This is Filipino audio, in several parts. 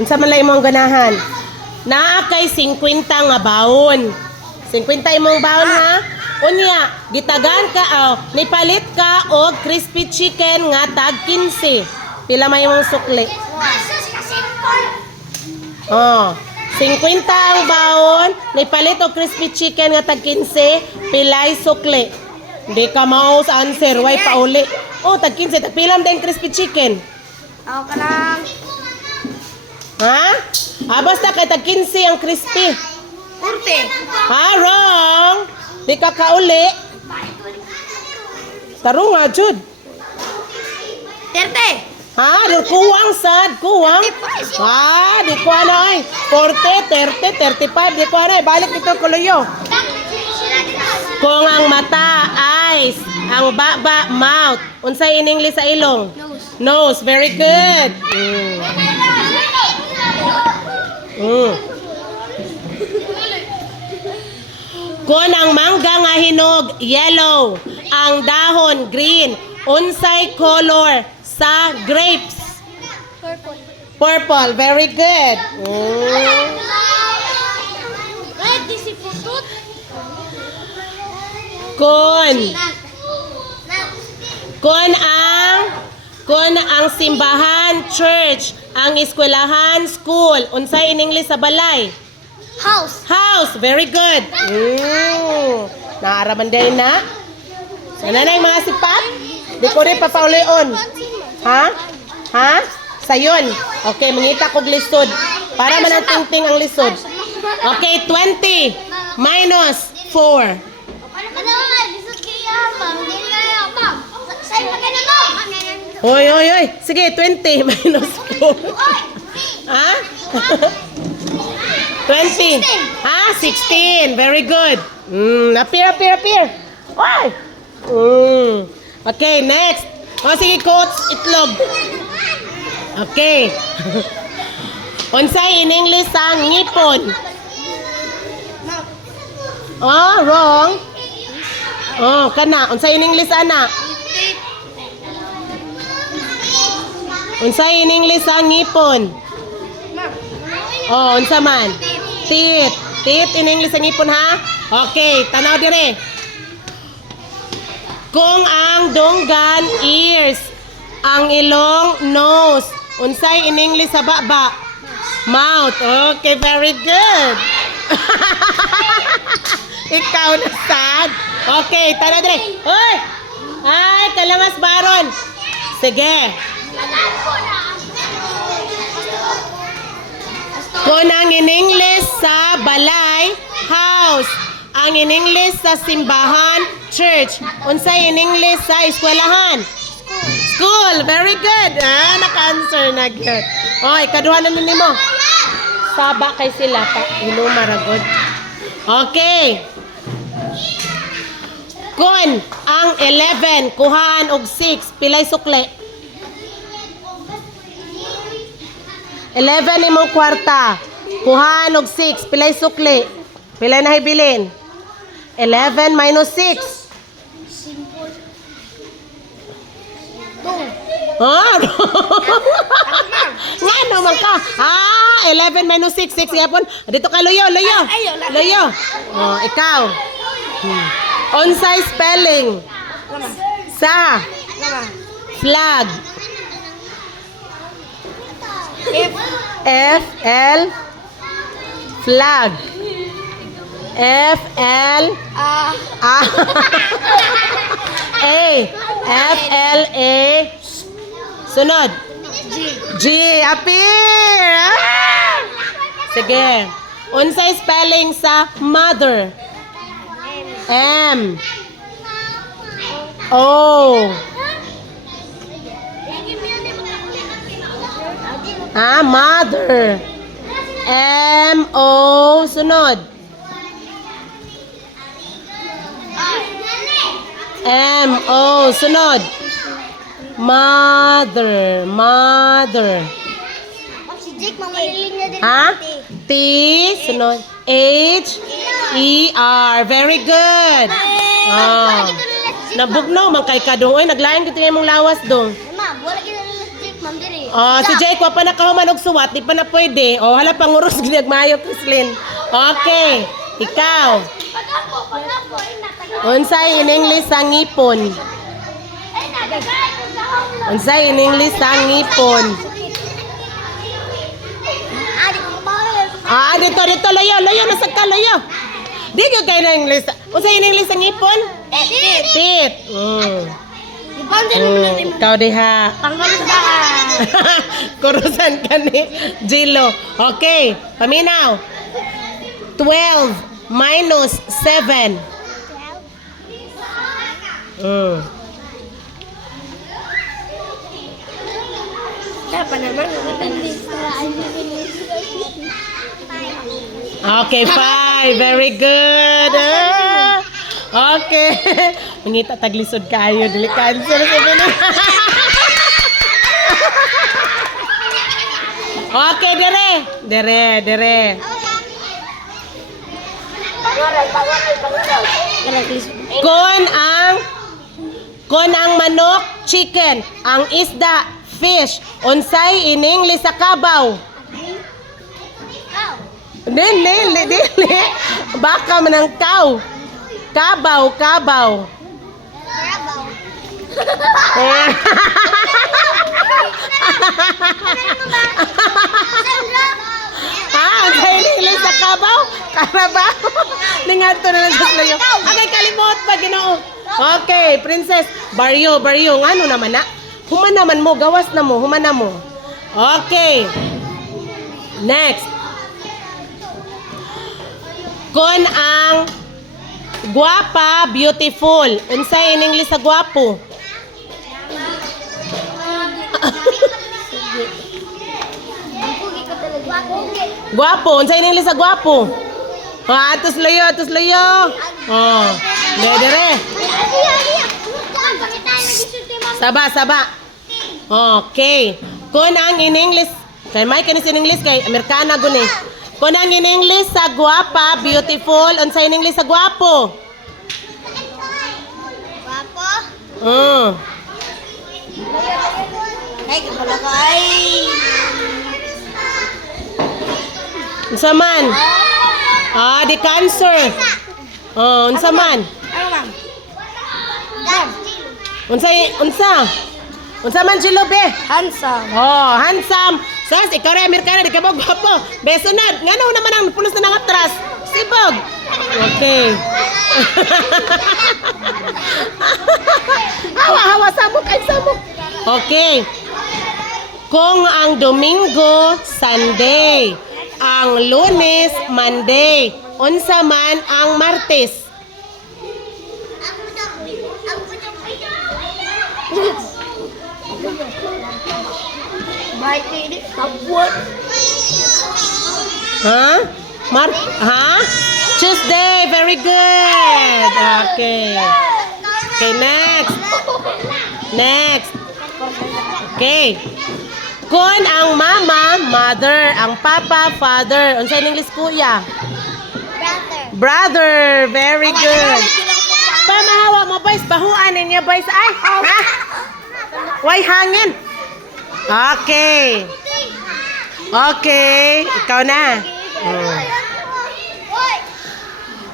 Unsa man lang imong ganahan? Naa kay 50 nga baon. 50 imong baon ha? Unya, gitagan ka nipalit ka og crispy chicken nga tag 15. Pila may imong sukli? Oh, 50 ang baon, nipalit og crispy chicken nga tag 15, pilay sukli. Hindi ka mao sa answer, way pauli. Oh, tag 15, tag pilam din crispy chicken. Ako ka lang. Ha? Basta kay tag 15 ang crispy. 40. Ha, wrong. Di ka kauli. Taro nga, Jud. 30. Ha? Kuwang sad, kuwang. Ha, di ko ano ay. 40, 30, 35, di ko ano ay. Balik dito, kuluyo. Kung ang mata, eyes. Ang baba, mouth. Unsay in English sa ilong? Nose. Very good. Kung ang mangga nga hinog, yellow. Ang dahon, green. Unsay color sa grapes? Purple. Very good. Kun ang simbahan, church, ang eskwelahan, school, unsay in English sa balay? House. Very good. Naaraman din na. Sana na yung mga sipat? Di ko rin papaulion. Ha? Sayon. Okay, mangita kog lisod. Para man ang tingting ang lisod. Okay, 20 minus 4. Oy. Sige, 20 minus 4. Ha? 20. Ha? 16. Very good. Appear. Oy! Okay, next. Sige, coach, itlog. Okay. Unsay in English ang ngipon? Wrong. Kana. Unsay in English ana? Unsay in English ang ngipon? Unsa man? Teeth. Teeth in English ang ngipon ha? Okay, tanaw dire. Kung ang dunggan, ears. Ang ilong, nose. Unsay in English sa baba? Mouth. Okay, very good. Ikaw na sad. Okay, tanaw dire. Hoy! Ay, kalamas baron. Sige. Kung ang in English sa balay, house. Ang in English sa simbahan, church. Unsay in English sa eskwelahan? School. Very good. Naka-answer na good. Ikaduha na nun mo. Saba kay sila pa. Hello, maragod. Okay. Kung ang 11, kuhaan og 6, pilay sukli? 11 imong kwarta. Kuhaan og 6, pilay sukli? Pilay na hibilin? 11 minus 6. Nga naman ka. 11 minus 6. 6 yapon. Dito ka, Loyo. Ikaw. Unsay spelling sa flag? F-L flag. F-L F-L-A sunod. G. Appear. Sige. Unsay spelling sa mother? M. O. Mother. M-O. Sunod. M-O. Sunod. Mother. T. Sunod. H-E-R. Very good. Nabugnaw man kay ka dong. Naglayan kita yung mong lawas dong. Ma, wala kita last check, ma'am diri. Oh, si Jake, wa pa nakahuman og suwat, di pa na pwede. Oh, hala panguros gid mayo, Chrislyn. Okay, ikaw. Unsay in English sa ngipon? Unsay in English sa ngipon? Ah, dito layo na sa layo. Di gyud kay na English. Unsay in English sa ngipon? Teeth. Ikaw diha. Kurusan ka ni Jilo. Okay, paminaw. 12 minus 7. Okay, 5. Very good. Okay. Mangita taglisod kayo. Dili cancel sa pili. Okay, dere. Kon ang manok, chicken. Ang isda, fish. Unsay in English sa kabaw? Dili. Baka man ang cow. Kabaw. Sa English sa kabaw? Karabaw? Ningadto na lang sa layo. Okay, kalimot pa, Ginoo. Okay, princess. Baryo. Ano naman na? Human naman mo, gawas na mo. Humana mo. Okay. Next. Kon ang guwapa, beautiful. Unsay in English sa guwapo? Guwapo. Unsay in English sa guwapo? Atos layo. Oh. Dere. Saba. Okay. Kun ang in English, kay may kanis in English kay Amerikana guni. Kun ang in English sa guwapa, beautiful, unsay in English sa guwapo? Unsa man? The cancer. Unsa man? Unsa man Jilo be? Handsome. Handsome. Sas, ikaw rin Amerikana, di ka ba gwapo? Besunod. Ngano naman ang pulos na nangatras? Sibog. Okay. Hawa, sabok. Okay. Kung ang Domingo, Sunday. Ang Lunes, Monday. Unsa man ang Martes? Tuesday. Very good. Okay, next. Okay. Kun ang mama, mother, ang papa, father. Unsa in English kuya? Brother. Very good. Pamahawa mo boys, bahuan niya boys. Ay, ha? Why hangin? Okay, ikaw na.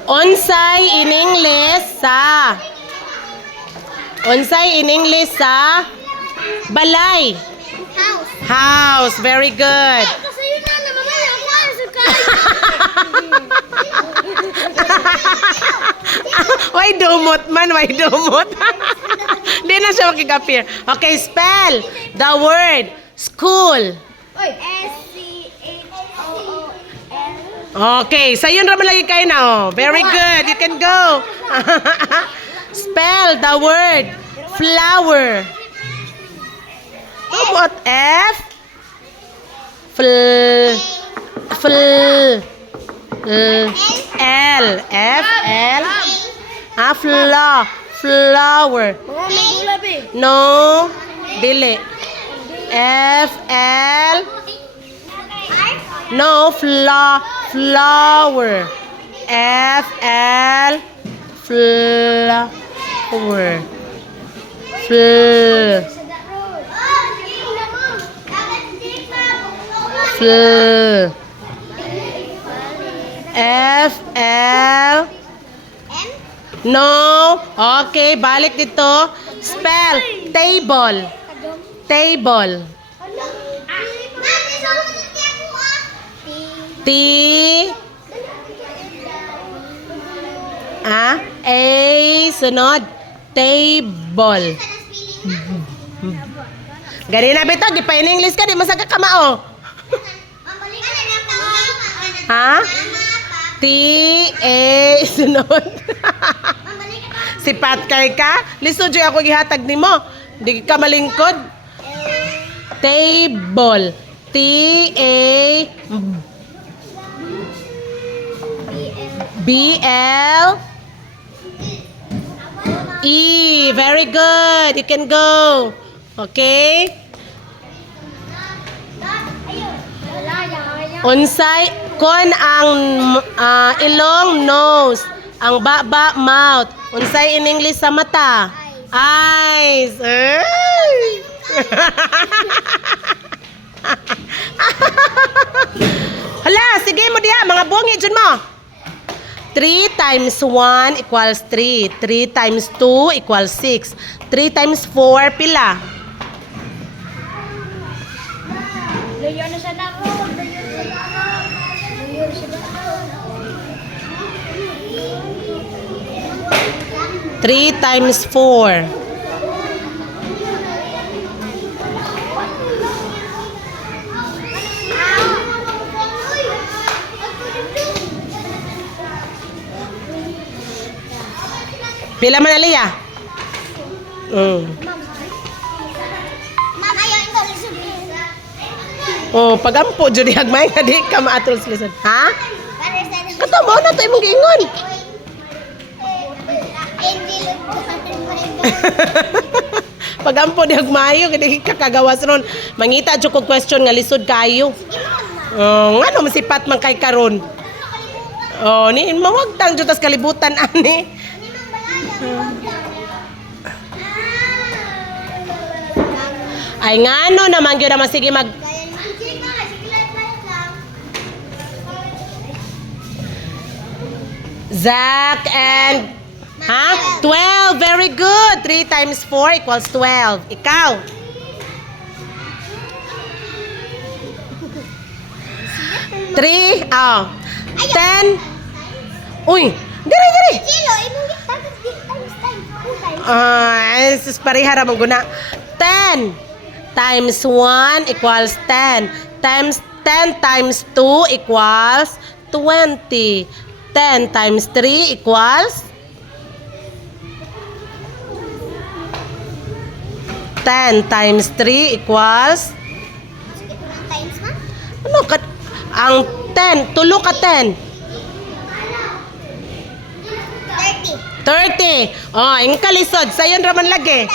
Unsay in English sa balay? House. Very good. Why dumot man? Di na siya makikapir. Okay, spell the word school. Okay, sayon raman lagi kayo na. Very good. You can go. Spell the word flower. How about F? L. Flower. No, dili. F-L. No, flower. F-L. Flower. Fl. F, L. No. Okay, balik dito. Spell. Table. Table. T. A. Sunod. Table. Gani na bito, di pa in English ka, di masaka kamao. Ha? T, A, sunod. Sipat kay ka? Lisod yung ako gihatag ni mo. Di ka malingkod. Table. T, A, B, L, E. Very good. You can go. Okay? Unsay kon ang ilong nose, ang baba mouth. Unsay in English sa mata? Eyes. Ay. Hala, sige mo diha mga bungi jud mo. 3 times 1 equals 3. 3 times 2 equals 6. 3 times 4 pila? Layo na siya na ako. Layo na siya na ako. 3 times 4. Pila man Aliyah? Ma'am, ayaw ikaw lisod. Oh, pagampo jud hagmay nga di ka maatol sa lisod. Ha? Kato mo na to imong giingon. Pagampo di hagmayo kadi kakagawas ron. Mangita jud ko question nga lisod kaayo. Oh, ngano masipat man kay karon? Oh, ni mawagtang jud tas kalibutan ani. Ay ngano naman gyud naman sige mag Zach and ha? 12. Very good. 3 times 4 equals 12. Ikaw. Three. Oh. 10. Uy. Diri. Sus parihara mong guna. 10 times 1 equals 10. 10 times 2 equals 20. 10 times 3 equals 10 times 3 equals ano ka ang 10 tulo ka 10 30 oh ang kalisod sayon raman lagi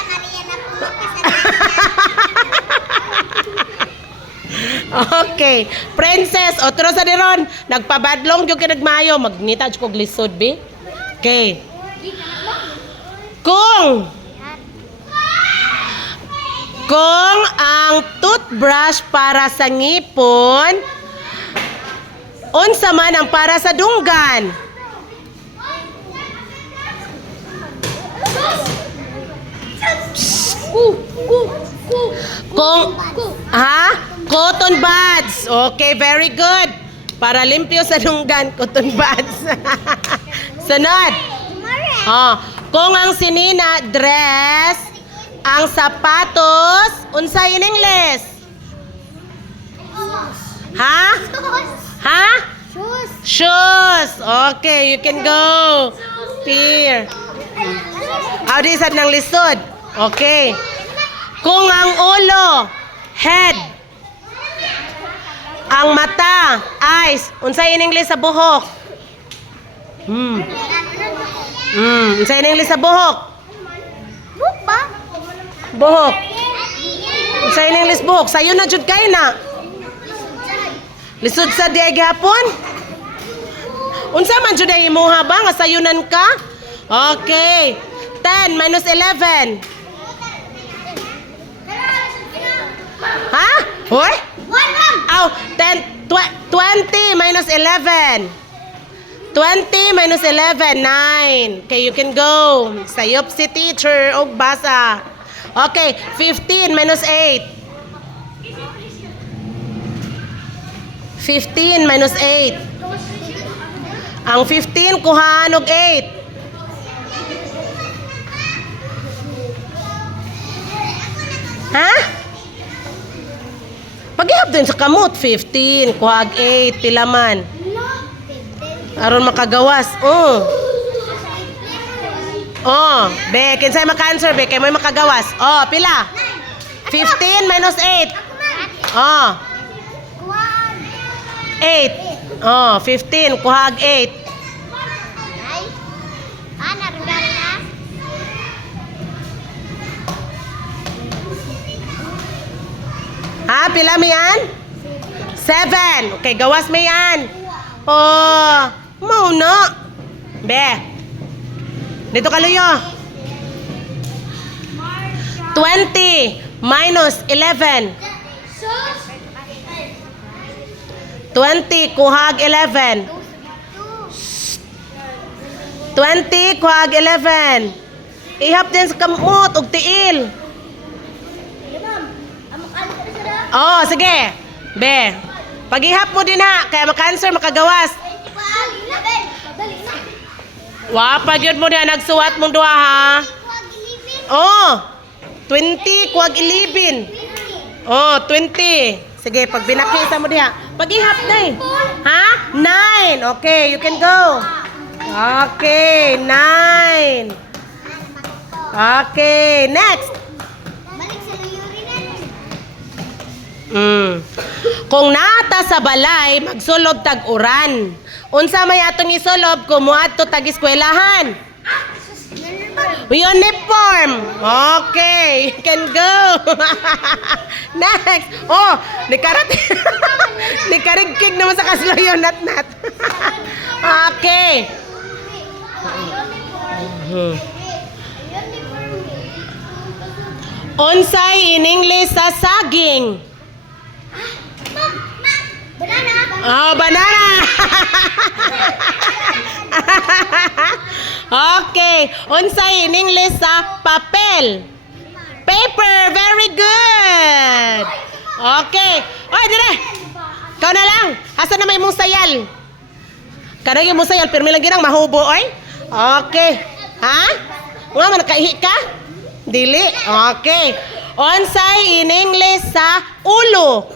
okay. Princess, otro sa diron. Nagpabadlong yung kinagmayo. Magnita ko glisod, be. Okay. Kung ang toothbrush para sa ngipon, unsa man ang para sa dunggan? Cotton buds. Okay, very good. Para limpyo sa dunggan, cotton buds. Sunod. Kung ang sinina dress, ang sapatos, unsay in English? Ha? Shoes. Okay, you can go. Here. Di sad ng lisod. Okay. Kung ang ulo, head. Ang mata, eyes. Unsay in English sa buhok? Unsay in English sa buhok? Buhok. Unsay in English buhok? Sayo na jud kay na. Lisod sa diay gihapon? Unsa man jud ay imuha ba nga sayunan ka? Okay. 10 minus 11. Ha? Hoy? 1 lang. Aw, 20 minus 11. 20 minus 11, 9. Okay, you can go. Sayop si teacher. Og basa. Okay, 15 minus 8. 15 minus 8. Ang 15, kuhaan og 8. Ha? Paghihap din sa kamot, 15, kuhag 8, pila man. Aron makagawas. Oh. Oh, be, kinsay maka-answer, be, kay mo'y makagawas. Oh, pila? 15 minus 8. Oh. 8. Oh, 15, kuhag 8. Ha, pila mi yan? 7. Okay, gawas mi yan. Oh, mauna. Be. Dito kaluyo. 20 minus 11. 20 kuhag 11. 20 kuhag 11. Ihap din sa kamot ug tiil. Oh, sige. Be. Paghihap mo din ha, kaya maka-answer, makagawas. Wapag yun mo na, nagsuwat mong duha ha. Oh, 20, kuwag 11. Oh, 20. Sige, pag binakita mo diha. Paghihap na eh. Ha? 9. Okay, you can go. Okay, 9. Okay, next. Kung nata sa balay, magsulob tag uran. Unsa may atong isulob kumuadto tag eskwelahan? Uniform. Okay, you can go. Next. Oh, nikarigkig naman sa kasloyo nat. Okay. Unsay in English sa saging? Banana. Oh, banana. Okay. Unsay in English sa papel? Paper. Very good. Okay. Oy, dire. Ikaw na lang. Asa na may musayal? Kanang yung musayal, pero may lang ginang mahubo, oy. Okay. Ha? Nga man nakaihi ka? Dili. Okay. Unsay in English sa ulo?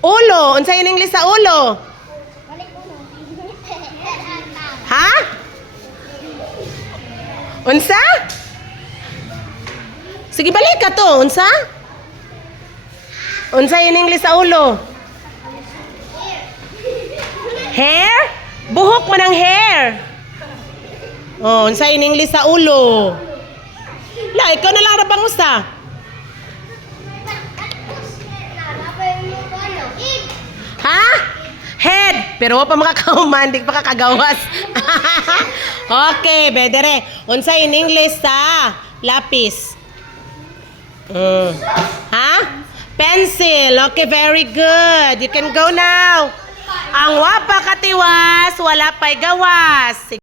Ulo. Unsay in English sa ulo? Ha? Unsa? Sige, balik ka to. Unsa? Unsay in English sa ulo? Hair? Buhok man ang hair. Oh, unsay in English sa ulo? La, ikaw na lang ra bang usa? Ha? Head. Pero wa pa makakauman, di pa kakagawas. Okay, bedere. Unsa in English sa lapis? Ha? Pencil. Okay, very good. You can go now. Ang wapa katiwas, wala pa'y gawas.